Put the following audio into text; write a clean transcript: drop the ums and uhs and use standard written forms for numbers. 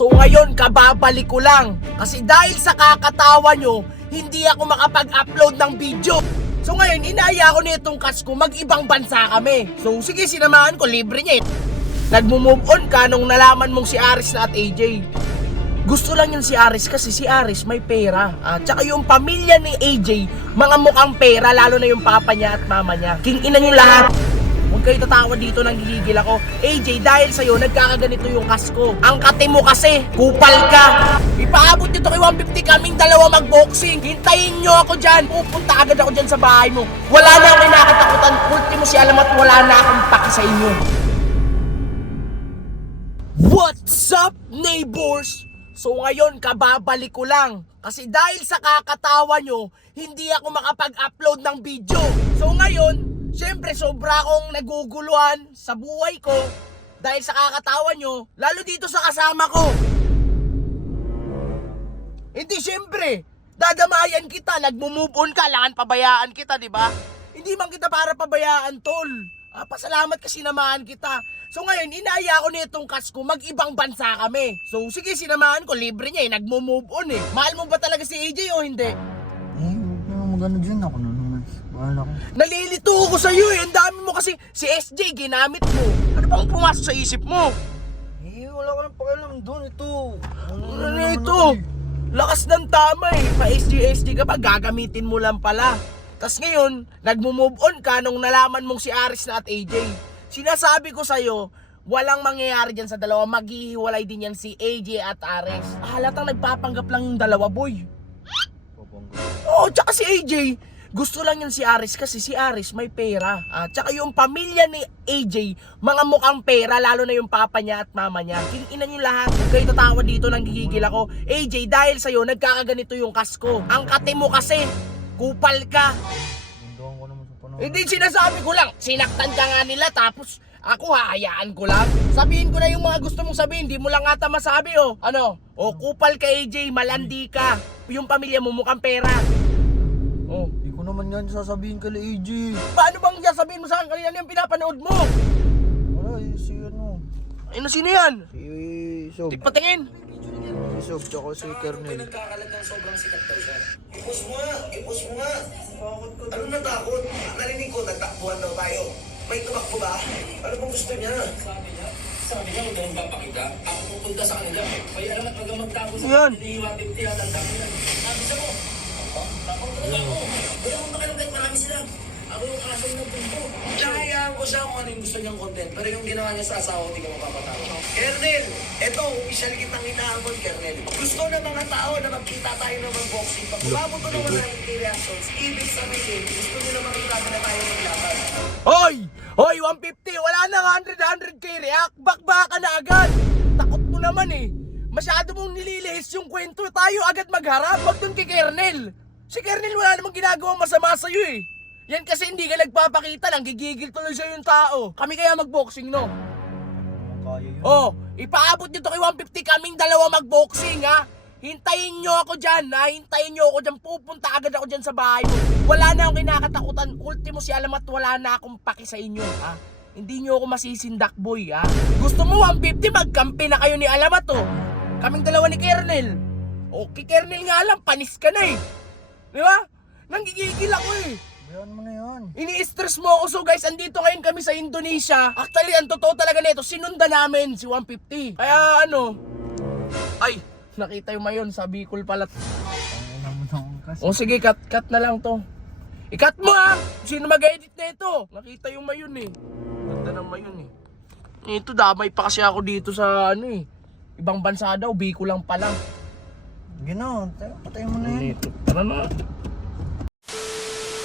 So ngayon, kababalik ko lang. Kasi dahil sa kakatawa nyo, hindi ako makapag-upload ng video. So ngayon, inaya ko nitong cats ko, mag-ibang bansa kami. So sige, sinamahan ko, libre niya. Nagmo-move on ka nung nalaman mong si Aris na at AJ. Gusto lang yun si Aris kasi si Aris may pera. Tsaka yung pamilya ni AJ, mga mukhang pera, lalo na yung papa niya at mama niya. King ina nyo lahat. Huwag kayo tatawa dito, nang gigigil ako. AJ, dahil sa'yo, nagkakaganito yung kas ko. Ang kate mo kasi, kupal ka. Ipaabot nyo to kay 150, kaming dalawa mag-boxing. Hintayin nyo ako dyan. Pupunta agad ako dyan sa bahay mo. Wala na akong nakatakutan. Ultimo si Alam at wala na akong paki sa inyo. What's up, neighbors? So ngayon, kababalik ko lang. Kasi dahil sa kakatawa nyo, hindi ako makapag-upload ng video. So ngayon, siyempre sobra akong naguguluhan sa buhay ko. Dahil sa kakatawa nyo, lalo dito sa kasama ko. Hindi siyempre, dadamayan kita, nagmo-move on ka, langan pabayaan kita, di ba? Hindi man kita para pabayaan, tol. Pasalamat kasi sinamahan kita. So ngayon, inaya ko nitong cats ko, mag-ibang bansa kami. So sige, sinamahan ko, libre niya nagmo-move on Mahal mo ba talaga si AJ o hindi? Huwag na magano dyan, ako na naman. Bahala ko. Nalilito ko sa'yo ang dami mo kasi si SJ ginamit mo. Ano bang pumasok sa isip mo? Wala ko nang pakialam doon, ito. Ano ito? Lakas ng tama Pa-SJ ka pa, gagamitin mo lang pala. Tas ngayon, nagmo-move on ka nung nalaman mong si Aris na at AJ. Sinasabi ko sa'yo, walang mangyayari dyan sa dalawa. Maghihiwalay din yan si AJ at Aris. Halatang nagpapanggap lang yung dalawa, boy. Oo, tsaka si AJ, gusto lang yan si Aris kasi si Aris may pera. Tsaka yung pamilya ni AJ, mga mukhang pera, lalo na yung papa niya at mama niya. King ina nyo lahat. Huwag kayo tatawa dito, nang gigigil ako. AJ, dahil sa'yo, nagkakaganito yung kas ko. Ang kate mo kasi, kupal ka. Nandoon ko naman sa panahon. Hindi, sinasabi ko lang. Sinaktan ka nga nila tapos ako hahayaan ko lang. Sabihin ko na yung mga gusto mong sabihin, hindi mo lang ata masabi Ano? Kupal ka AJ, malandi ka. Yung pamilya mo mukhang pera. Hindi ko naman yan sasabihin kay AJ. Paano bang sasabihin mo sa akin kanina yung pinapanood mo? Wala, si ano. Sino yan? Si Sob. Patingin. Si Sob, tsaka si Kernel. Nagkakalagang sobrang sikat daw siya. Ipos mo nga! Ipos mo nga! Ano natakot? Narinig ko, nagtakbuhan daw tayo. May tumakbo ba? Ano bang gusto niya? Sabi niya, huwag ganun papakita. Ako pupunta sa kanila. Kaya alam at wag magtago sa Yan. hinihiwating tiyatandang nila. Sabi sa mo, ako talaga ako. Wala akong makalungkat, marami sila. Ako yung asong ng bumbo. Nakayaan ko siya kung ano yung gusto niyang content. Pero yung ginawa niya sa asawa, hindi ka mapapatawa. Kernel, eto, official kitang inaamon, Kernel. Gusto ng mga tao na magkita tayo ng mag-boxing. Pag umabot ko naman ng reactions, ibig sabihin, gusto nyo na makita na tayo maglaban. Hoy! Hoy, 150! Wala na 100k react! Bakbaka na agad! Takot mo naman Masyado mong nililihis yung kwento. Tayo agad magharap. Wag dun kay Kernel. Si Kernel wala namang ginagawang masama sa'yo Yan kasi hindi ka nagpapakita lang. Gigigil tuloy sa'yo yung tao. Kami kaya mag-boxing, no? Kaya yun. Ipaabot nyo to kay 150. Kaming dalawa mag-boxing, Hintayin nyo ako dyan, Hintayin nyo ako dyan. Pupunta agad ako dyan sa bahay mo. Wala na akong kinakatakutan. Ultimo si Alam at wala na akong paki sa inyo, Hindi nyo ako masisindak, boy, Gusto mo 150, magkampi na kayo ni Alamat, Kaming dalawa ni Kernel. Kay Kernel nga lang, panis ka na Di ba? Nanggigigil ako Bayan mo na yan. Ini-stress mo ako. So guys, andito ngayon kami sa Indonesia. Actually, ang totoo talaga nito, sinunda namin si 150. Kaya ay, nakita yung mayon sa Bicol pala. Ang ina mo na akong kasi. Sige, cut na lang to. I-cut mo Sino mag-edit na ito? Nakita yung mayon Ganda ng mayon Ito, damay pa kasi ako dito sa Ibang bansa daw, Bicol lang pala. Gino, patay mo na yan. Tara na.